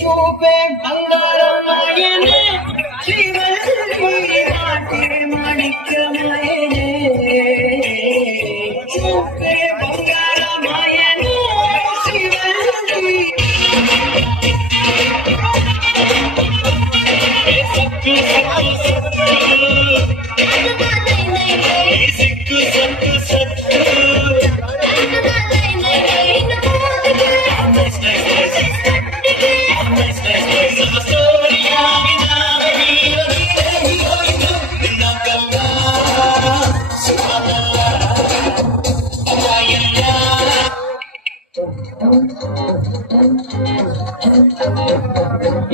ಚೂಪೆ ಬಂಗಾರ ಮಾಯನೆ ಮಾಣಿಕ್ಯ ಮಾಯನೆ ಚೂಪೆ ಬಂಗಾರ ಮಾಯನೆ ಸಕ್ಕು ಸಕ್ಕು ಸಕ್ಕು ಸಕ್ಕು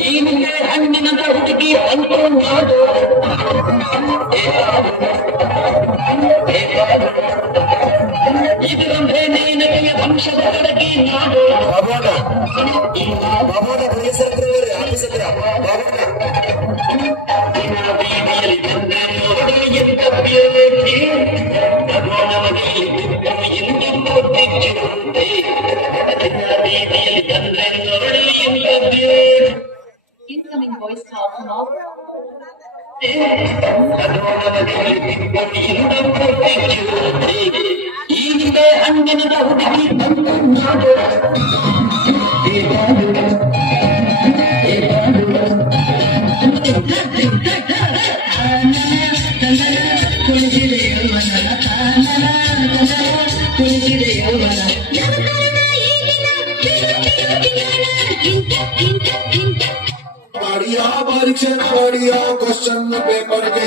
ಈ ನಿಂಗೆ ಹಣ್ಣಿನದ ಹುಡುಗಿ ಅಂತು ನೋಡು ಇದರಂದ್ರೆ ನಿನಗೆ ವಂಶದ ಹುಡುಗಿ ನೋಡು ಬೀದಿಯಲ್ಲಿ ಬಂದೆ ನೋಡು ಎಂತ ಬೇರೆ Incoming voice call from all. ಈಗ ಹಣ್ಣಿನ ಹುಡುಗಿ ಬಂದು ನೋಡು ಕುಳಿಸಿದೆ ಕುಳಿಸಿದೆ बढ़िया परीक्षा बढ़िया क्वेश्चन पेपर के